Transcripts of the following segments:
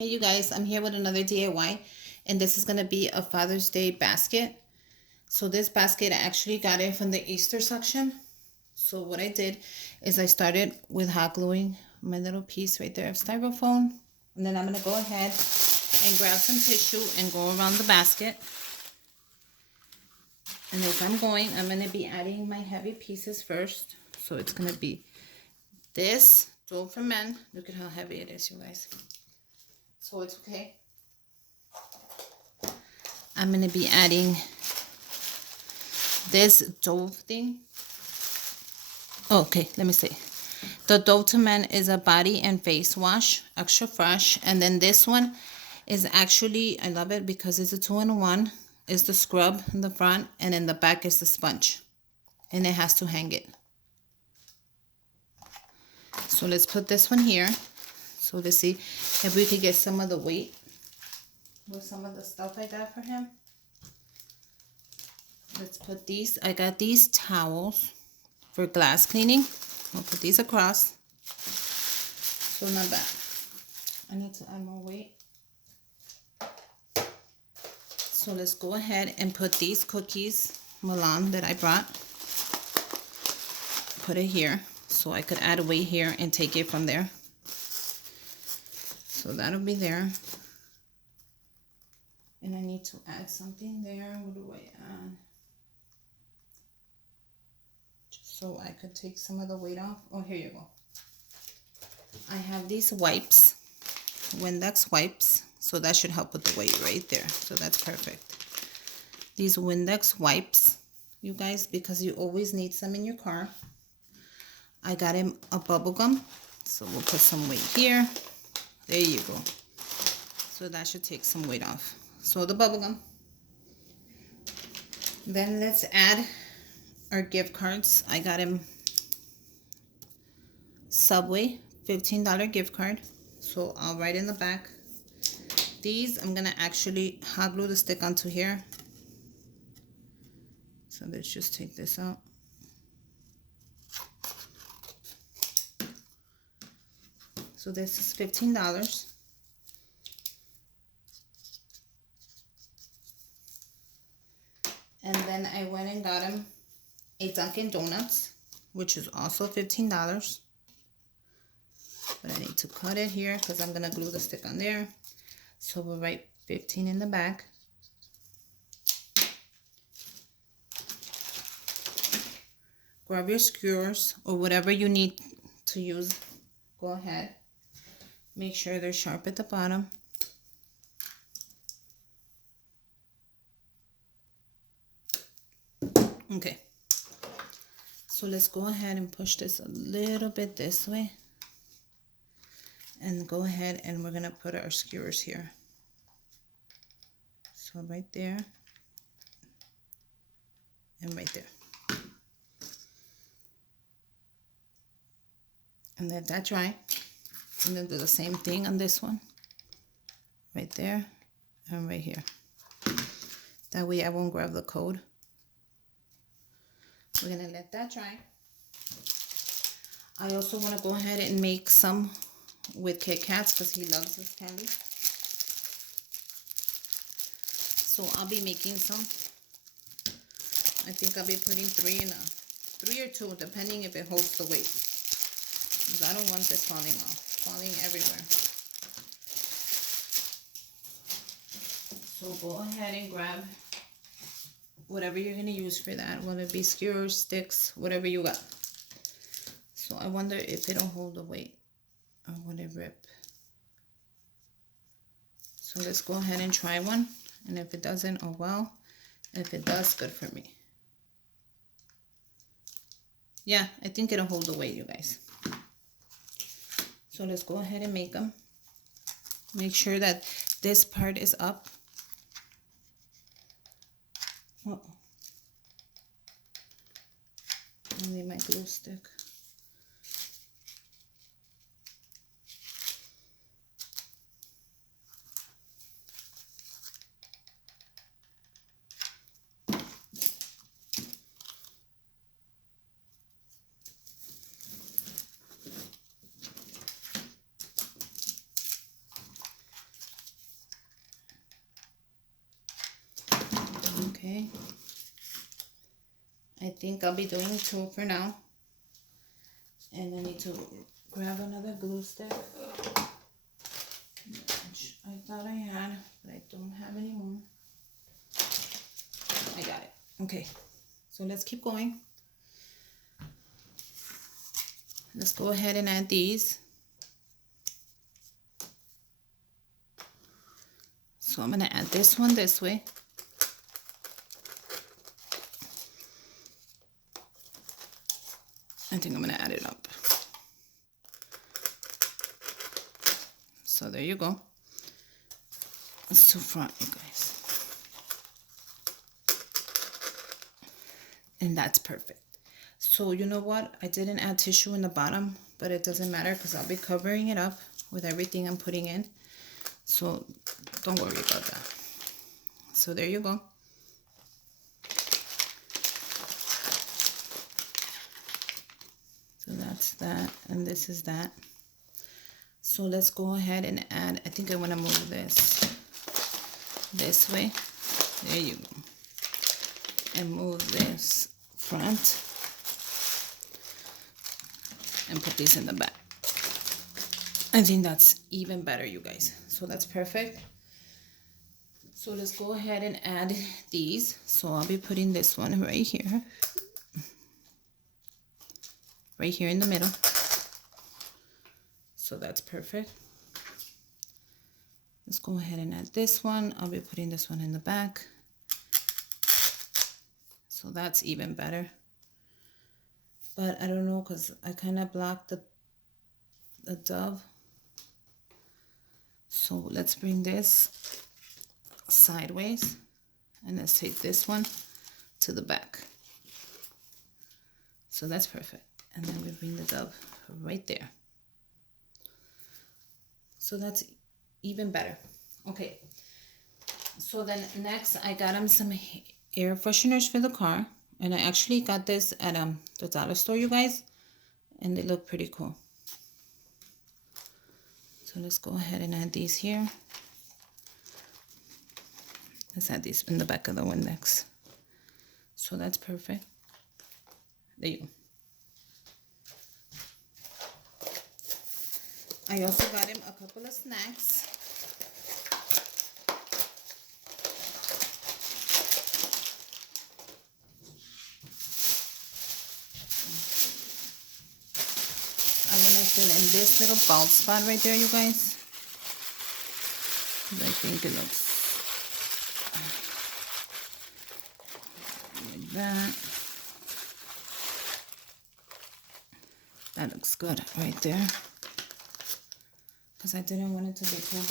Hey you guys, I'm here with another DIY, and this is going to be a Father's Day basket. So this basket, I actually got it from the Easter section. So what I did is I started with hot gluing my little piece right there of styrofoam. And then I'm going to go ahead and grab some tissue and go around the basket. And as I'm going to be adding my heavy pieces first. So it's going to be this dough for men. Look at how heavy it is, you guys. So it's okay. I'm going to be adding this Dove thing. Oh, okay, let me see. The Dove to Men is a body and face wash, extra fresh. And then this one is actually, I love it because it's a 2-in-1. It's the scrub in the front, and in the back is the sponge. And it has to hang it. So let's put this one here. So let's see if we could get some of the weight with some of the stuff I got for him. Let's put these. I got these towels for glass cleaning. I'll put these across. So not bad. I need to add more weight. So let's go ahead and put these cookies, Milan, that I brought. Put it here so I could add weight here and take it from there. So that'll be there. And I need to add something there. What do I add? Just so I could take some of the weight off. Oh, here you go. I have these wipes, Windex wipes. So that should help with the weight right there. So that's perfect. These Windex wipes, you guys, because you always need some in your car. I got him a bubble gum. So we'll put some weight here. There you go. So that should take some weight off. So the bubble gum. Then let's add our gift cards. I got him Subway $15 gift card. So I'll write in the back. These I'm gonna actually hot glue the stick onto here. So let's just take this out. So this is $15. And then I went and got him a Dunkin' Donuts, which is also $15. But I need to cut it here because I'm gonna glue the stick on there. So we'll write 15 in the back. Grab your skewers or whatever you need to use. Go ahead. Make sure they're sharp at the bottom. Okay. So let's go ahead and push this a little bit this way. And go ahead and we're going to put our skewers here. So right there. And right there. And let that dry. And then do the same thing on this one. Right there. And right here. That way I won't grab the code. We're going to let that dry. I also want to go ahead and make some with Kit Kats because he loves this candy. So I'll be making some. I think I'll be putting 3 or 2, depending if it holds the weight. Because I don't want this falling off, falling everywhere. So go ahead and grab whatever you're going to use for that, whether it be skewers, sticks, whatever you got. So I wonder if it'll hold the weight or would it rip. So let's go ahead and try one. And if it doesn't, oh well. If it does, good for me. Yeah, I think it'll hold the weight, you guys. So let's go ahead and make them. Make sure that this part is up. Uh-oh. I need my glue stick. Okay. I think I'll be doing 2 for now. And I need to grab another glue stick, which I thought I had, but I don't have anymore. I got it. Okay, so let's keep going. Let's go ahead and add these. So I'm going to add this one this way. I think I'm going to add it up. So there you go. It's too front, you guys. And that's perfect. So you know what? I didn't add tissue in the bottom, but it doesn't matter because I'll be covering it up with everything I'm putting in. So don't worry about that. So there you go. So that's that, and this is that. So let's go ahead and add, I think I want to move this way. There you go. And move this front and put these in the back. I think that's even better, you guys. So that's perfect. So let's go ahead and add these. So I'll be putting this one right here in the middle. So that's perfect. Let's go ahead and add this one. I'll be putting this one in the back. So that's even better. But I don't know, because I kind of blocked the dove. So let's bring this sideways. And let's take this one to the back. So that's perfect. And then we bring the dove right there. So that's even better. Okay. So then next I got him some air fresheners for the car. And I actually got this at the dollar store, you guys. And they look pretty cool. So let's go ahead and add these here. Let's add these in the back of the Windex. So that's perfect. There you go. I also got him a couple of snacks. I want to fill in this little bald spot right there, you guys. I think it looks like that. That looks good right there. Because I didn't want it to be too bald.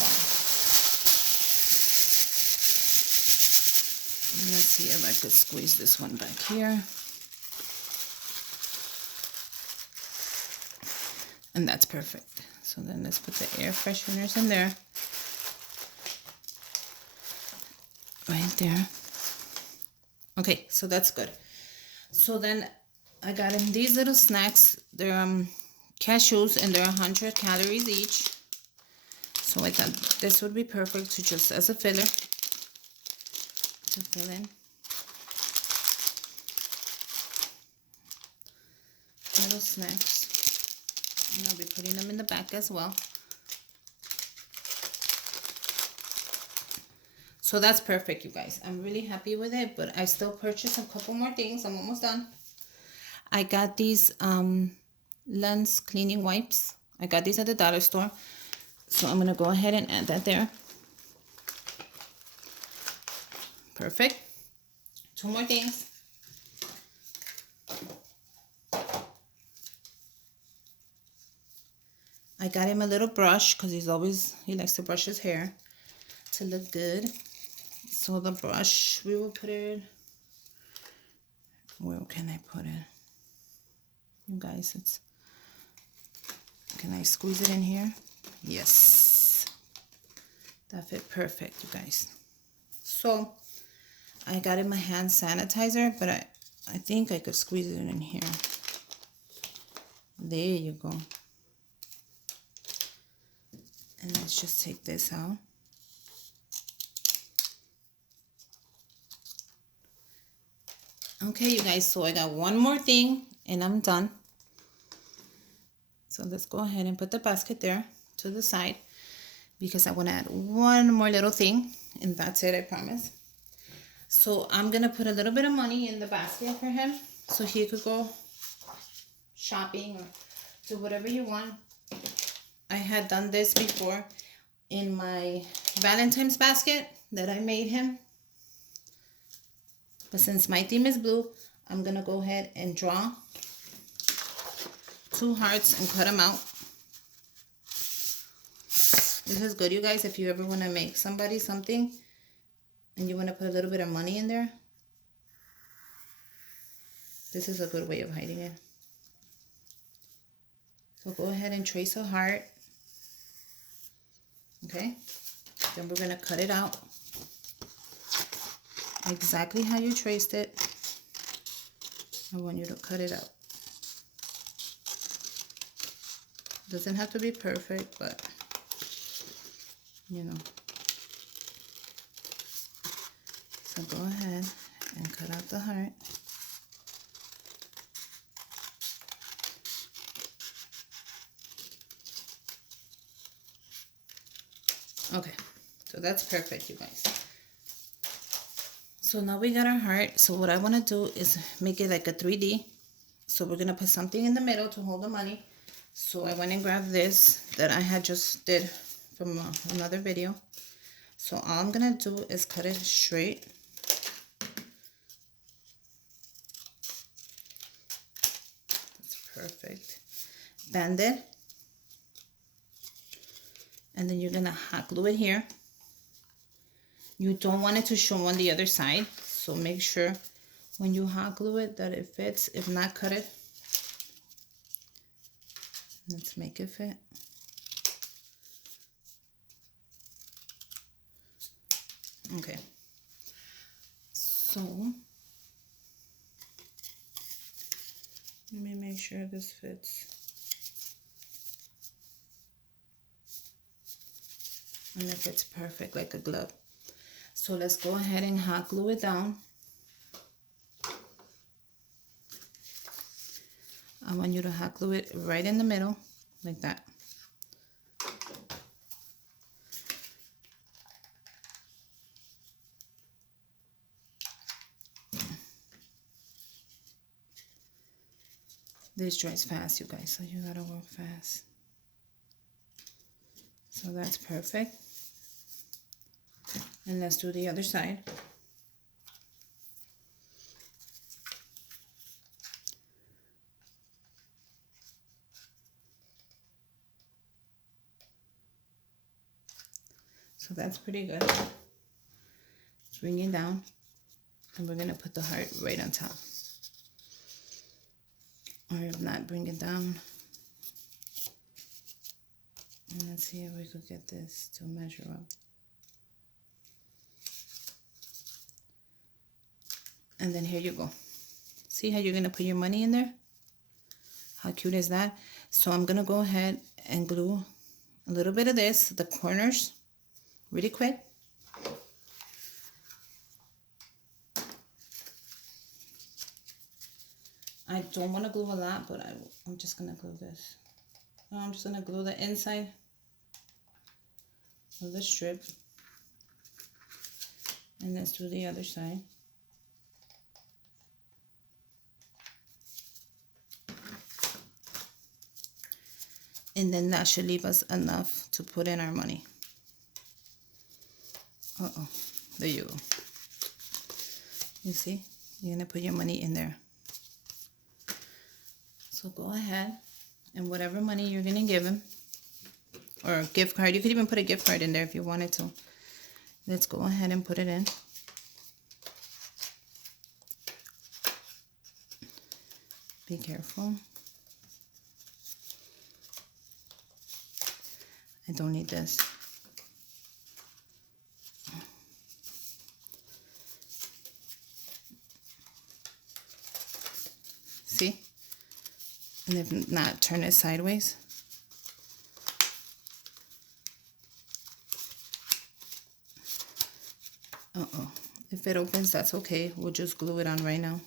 Let's see if I could squeeze this one back here. And that's perfect. So then let's put the air fresheners in there. Right there. Okay, so that's good. So then I got him these little snacks. They're cashews and they're 100 calories each. So I thought this would be perfect to just as a filler to fill in. Little snacks. And I'll be putting them in the back as well. So that's perfect, you guys. I'm really happy with it, but I still purchased a couple more things. I'm almost done. I got these lens cleaning wipes. I got these at the dollar store. So I'm going to go ahead and add that there. Perfect. 2 more things. I got him a little brush because he likes to brush his hair to look good. So the brush, we will put it, where can I put it? You guys, can I squeeze it in here? Yes. That fit perfect, you guys. So I got him a hand sanitizer, but I think I could squeeze it in here. There you go. And let's just take this out. Okay, you guys, so I got one more thing and I'm done. So let's go ahead and put the basket there to the side because I want to add one more little thing and that's it, I promise. So I'm going to put a little bit of money in the basket for him so he could go shopping or do whatever you want. I had done this before in my Valentine's basket that I made him. But since my theme is blue, I'm going to go ahead and draw 2 hearts and cut them out. This is good, you guys, if you ever want to make somebody something and you want to put a little bit of money in there. This is a good way of hiding it. So go ahead and trace a heart. Okay? Then we're going to cut it out. Exactly how you traced it. I want you to cut it out. Doesn't have to be perfect, but you know. So go ahead and cut out the heart. Okay, so that's perfect, you guys. So now we got our heart. So what I want to do is make it like a 3D. So we're going to put something in the middle to hold the money. So I went and grabbed this that I had just did from another video. So all I'm going to do is cut it straight. That's perfect. Bend it. And then you're going to hot glue it here. You don't want it to show on the other side. So make sure when you hot glue it that it fits. If not, cut it. Let's make it fit. Okay. So let me make sure this fits. And it fits perfect like a glove. So let's go ahead and hot glue it down. I want you to hot glue it right in the middle, like that. This dries fast, you guys, so you gotta work fast. So that's perfect. And let's do the other side. So that's pretty good. Bring it down. And we're going to put the heart right on top. Or if not, bring it down. And let's see if we could get this to measure up. And then here you go. See how you're going to put your money in there? How cute is that? So I'm going to go ahead and glue a little bit of this, the corners, really quick. I don't want to glue a lot, but I'm just going to glue this. I'm just going to glue the inside of the strip. And let's do the other side. And then that should leave us enough to put in our money. Uh-oh. There you go. You see? You're going to put your money in there. So go ahead. And whatever money you're going to give him. Or a gift card. You could even put a gift card in there if you wanted to. Let's go ahead and put it in. Be careful. I don't need this. See? And if not, turn it sideways. Uh-oh. If it opens, that's okay. We'll just glue it on right now.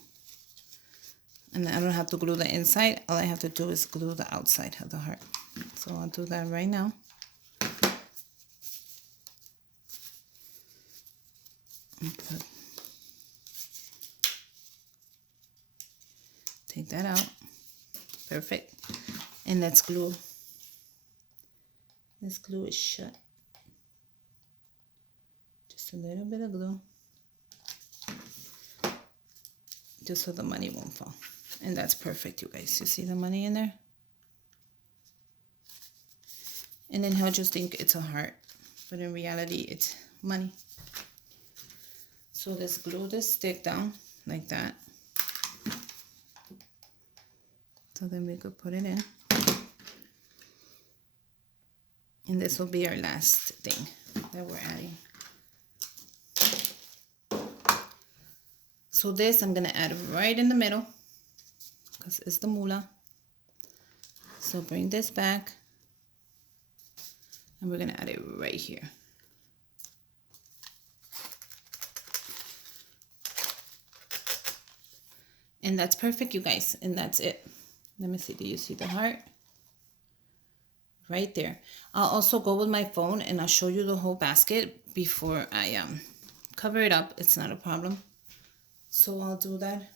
And I don't have to glue the inside. All I have to do is glue the outside of the heart. So I'll do that right now. Take that out. Perfect. And let's glue. This glue is shut. Just a little bit of glue. Just so the money won't fall. And that's perfect, you guys. You see the money in there? And then he'll just think it's a heart. But in reality, it's money. So let's glue this stick down like that. So then we could put it in. And this will be our last thing that we're adding. So this I'm going to add right in the middle because it's the moolah. So bring this back and we're going to add it right here. And that's perfect, you guys. And that's it. Let me see. Do you see the heart? Right there. I'll also go with my phone and I'll show you the whole basket before I cover it up. It's not a problem. So I'll do that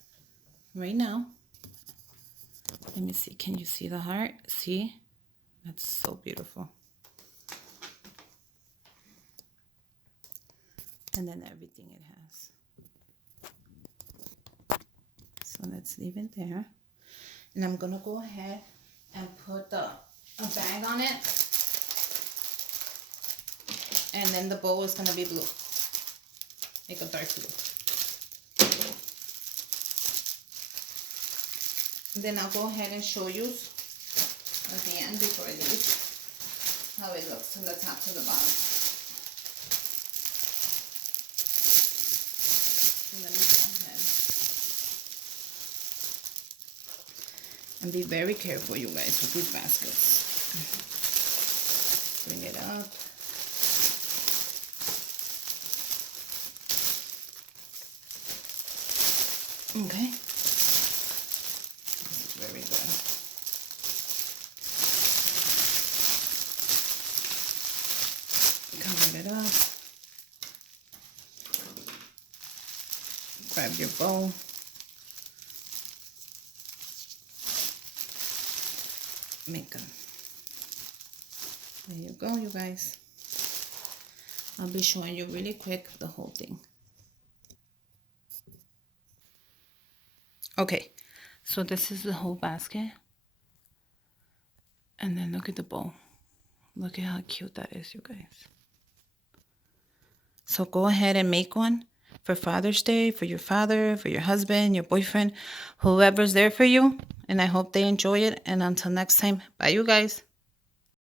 right now. Let me see. Can you see the heart? See? That's so beautiful. And then everything it has. So let's leave it there. And I'm going to go ahead and put a bag on it. And then the bowl is going to be blue. Like a dark blue. And then I'll go ahead and show you at the end before I leave how it looks from the top to the bottom. So let me go ahead. And be very careful, you guys, with these baskets. Bring it up. Okay. This is very good. Cover it up. Grab your bowl. Make a. There you go, you guys. I'll be showing you really quick the whole thing. Okay, so this is the whole basket. And then look at the bowl. Look at how cute that is, you guys. So go ahead and make one for Father's Day, for your father, for your husband, your boyfriend, whoever's there for you. And I hope they enjoy it. And until next time, bye, you guys.